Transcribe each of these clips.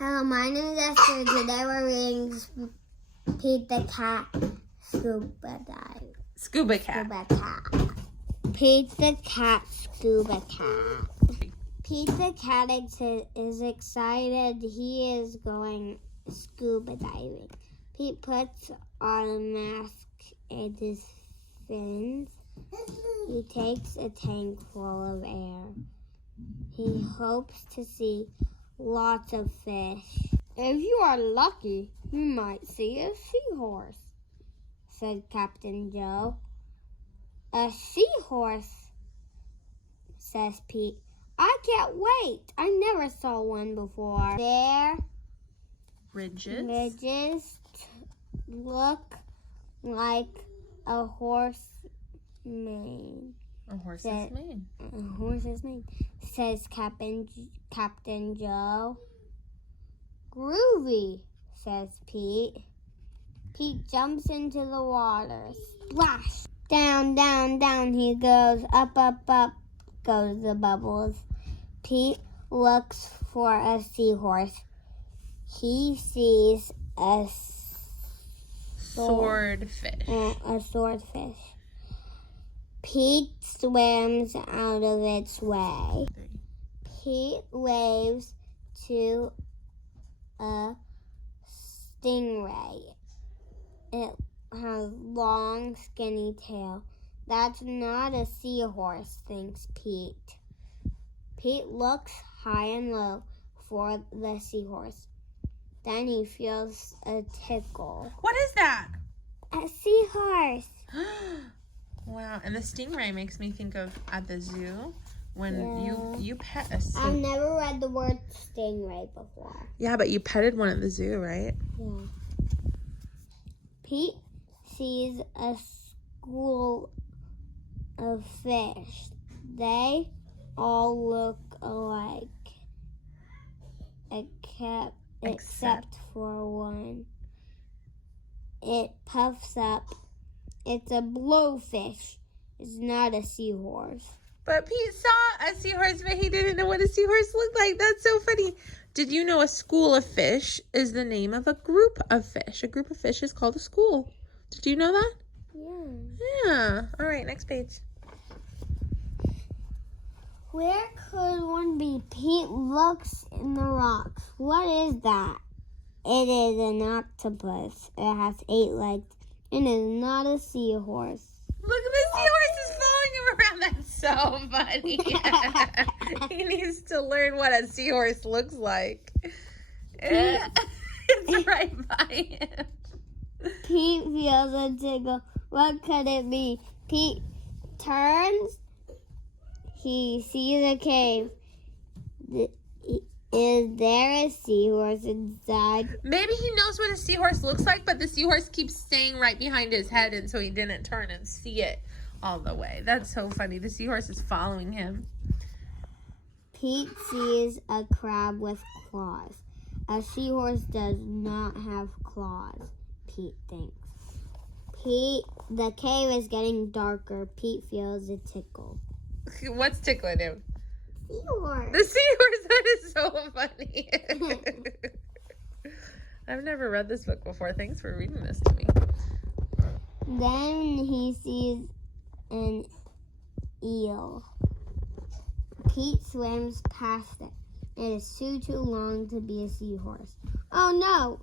Hello, my name is Esther. Today we're reading Pete the Cat, Scuba-Cat. Scuba-Cat. Pete the Cat, Scuba-Cat. Pete the Cat is excited. He is going scuba diving. Pete puts on a mask and his fins. He takes a tank full of air. He hopes to see lots of fish. If you are lucky, you might see a seahorse, said Captain Joe. A seahorse, says Pete. I can't wait. I never saw one before. Their ridges look like a horse mane. A horse's mane. A horse's mane, says Captain Joe. Groovy, says Pete. Pete jumps into the water. Splash! Down, down, down he goes. Up, up, up goes the bubbles. Pete looks for a seahorse. He sees a swordfish. A swordfish. Pete swims out of its way. Pete waves to a stingray. It has long, skinny tail. That's not a seahorse, thinks Pete. Pete looks high and low for the seahorse. Then he feels a tickle. What is that? A seahorse. Wow, and the stingray makes me think of at the zoo when you pet a stingray. I've never read the word stingray before. Yeah, but you petted one at the zoo, right? Yeah. Pete sees a school of fish. They all look alike, except for one. It puffs up. It's a blowfish. It's not a seahorse. But Pete saw a seahorse, but he didn't know what a seahorse looked like. That's so funny. Did you know a school of fish is the name of a group of fish? A group of fish is called a school. Did you know that? Yeah. Yeah. All right, next page. Where could one be? Pete looks in the rocks. What is that? It is an octopus. It has 8 legs and is not a seahorse. Look, the seahorse is following him around. That's so funny. He needs to learn what a seahorse looks like. It's right by him. Pete feels a tickle. What could it be? Pete turns. He sees a cave. Is there a seahorse inside? Maybe he knows what a seahorse looks like, but the seahorse keeps staying right behind his head, and so he didn't turn and see it all the way. That's so funny. The seahorse is following him. Pete sees a crab with claws. A seahorse does not have claws, Pete thinks. The cave is getting darker. Pete feels a tickle. What's tickling him? Seahorse. The seahorse. That is so funny. I've never read this book before. Thanks for reading this to me. Then he sees an eel. Pete swims past it. It is too long to be a seahorse. Oh no!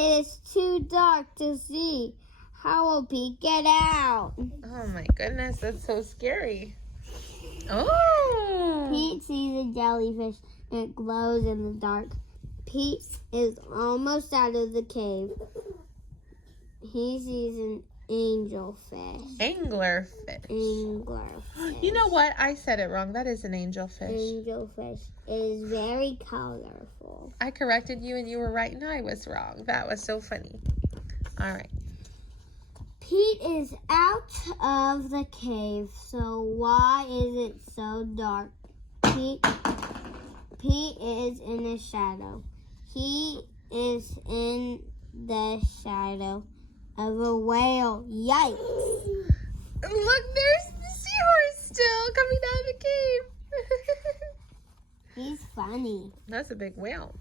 It is too dark to see. How will Pete get out? Oh my goodness, that's so scary. Oh! Pete sees a jellyfish and it glows in the dark. Pete is almost out of the cave. He sees an angelfish. Anglerfish. Anglerfish. You know what? I said it wrong. That is an angelfish. Angelfish is very colorful. I corrected you and you were right and I was wrong. That was so funny. All right. Pete is out of the cave, so why is it so dark? Pete is in a shadow. He is in the shadow of a whale. Yikes! Look, there's the seahorse still coming out of the cave. He's funny. That's a big whale.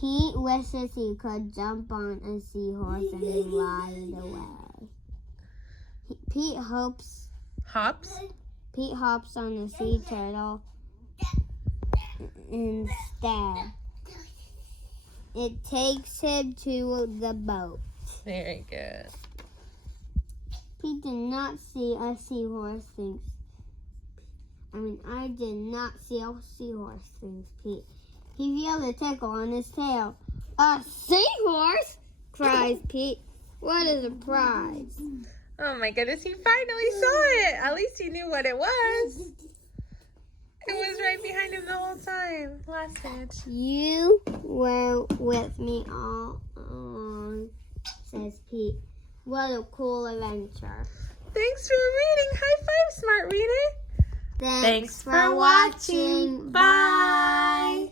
Pete wishes he could jump on a seahorse and ride away. Pete hops on a sea turtle instead. It takes him to the boat. Very good. Pete did not see a seahorse things. I did not see a seahorse things, Pete. He feels a tickle on his tail. A seahorse? Cries Pete. What a surprise. Oh my goodness, he finally saw it. At least he knew what it was. It was right behind him the whole time. Last page. You were with me all along, says Pete. What a cool adventure. Thanks for reading. High five, smart reader. Thanks for watching. Bye.